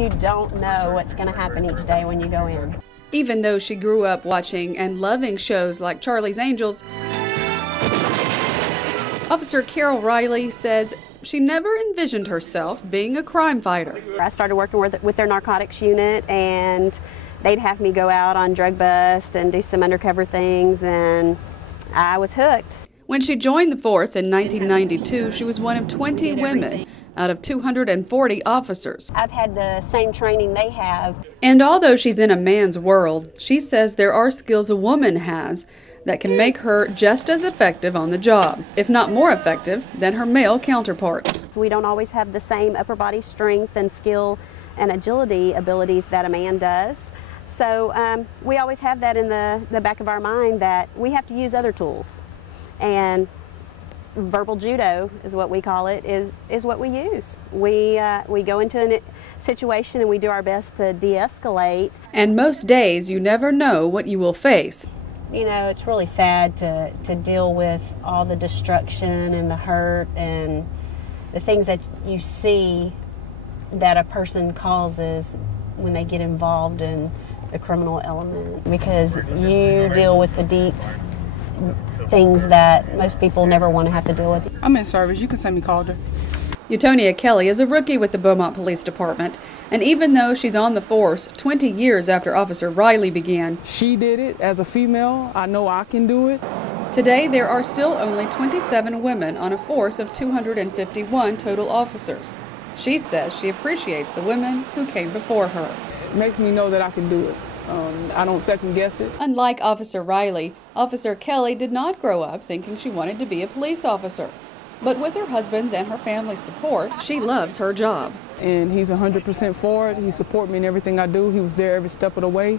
You don't know what's going to happen each day when you go in. Even though she grew up watching and loving shows like Charlie's Angels, Officer Carol Riley says she never envisioned herself being a crime fighter. I started working with their narcotics unit, and they'd have me go out on drug bust and do some undercover things, and I was hooked. When she joined the force in 1992, she was one of 20 women out of 240 officers. I've had the same training they have. And although she's in a man's world, she says there are skills a woman has that can make her just as effective on the job, if not more effective than her male counterparts. We don't always have the same upper body strength and skill and agility abilities that a man does. So we always have that in the back of our mind that we have to use other tools. And verbal judo is what we call it, is what we use. We go into a situation and we do our best to de-escalate. And most days you never know what you will face. You know, it's really sad to deal with all the destruction and the hurt and the things that you see that a person causes when they get involved in the criminal element, because you deal with the deep things that most people never want to have to deal with. I'm in service. You can send me Calder. Newtonia Kelly is a rookie with the Beaumont Police Department, and even though she's on the force 20 years after Officer Riley began, She did it as a female. I know I can do it. today there are still only 27 women on a force of 251 total officers. She says she appreciates the women who came before her. It makes me know that I can do it. I don't second guess it. Unlike Officer Riley, Officer Kelly did not grow up thinking she wanted to be a police officer. But with her husband's and her family's support, she loves her job. And he's 100% for it. He supports me in everything I do. He was there every step of the way.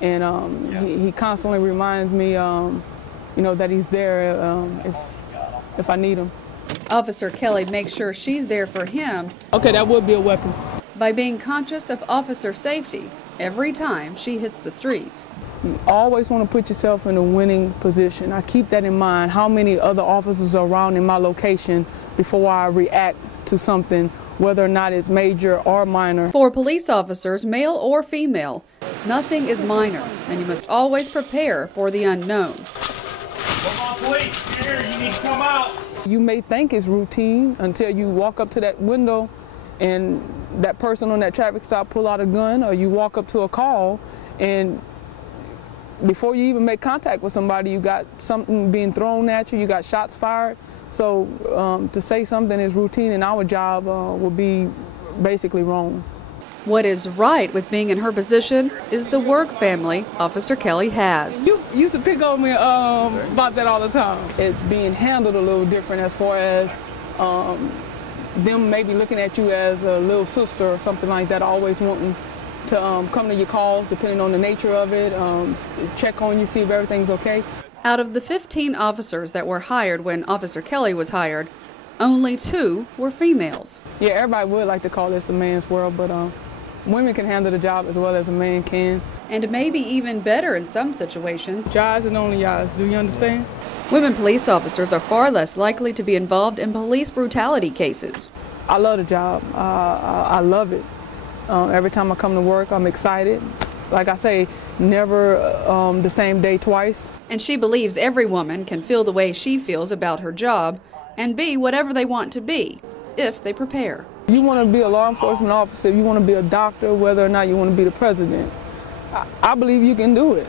And he constantly reminds me, that he's there if I need him. Officer Kelly makes sure she's there for him. Okay, that would be a weapon. By being conscious of officer safety every time she hits the streets. You always want to put yourself in a winning position. I keep that in mind, how many other officers are around in my location before I react to something, whether or not it's major or minor. For police officers, male or female, nothing is minor, and you must always prepare for the unknown. Come on, police, here, you need to come out. You may think it's routine until you walk up to that window and that person on that traffic stop pull out a gun, or you walk up to a call and before you even make contact with somebody, you got something being thrown at you, you got shots fired. So to say something is routine in our job would be basically wrong. What is right with being in her position is the work family Officer Kelly has. You used to pick on me about that all the time. It's being handled a little different as far as them maybe looking at you as a little sister or something like that, always wanting to come to your calls depending on the nature of it, check on you, see if everything's okay. Out of the 15 officers that were hired when Officer Kelly was hired, only 2 were females. Yeah, everybody would like to call this a man's world, but women can handle the job as well as a man can. And maybe even better in some situations. Jobs and only jobs, do you understand? Women police officers are far less likely to be involved in police brutality cases. I love the job. I love it. Every time I come to work, I'm excited. Like I say, never the same day twice. And she believes every woman can feel the way she feels about her job and be whatever they want to be, if they prepare. You want to be a law enforcement officer, you want to be a doctor, whether or not you want to be the president. I believe you can do it.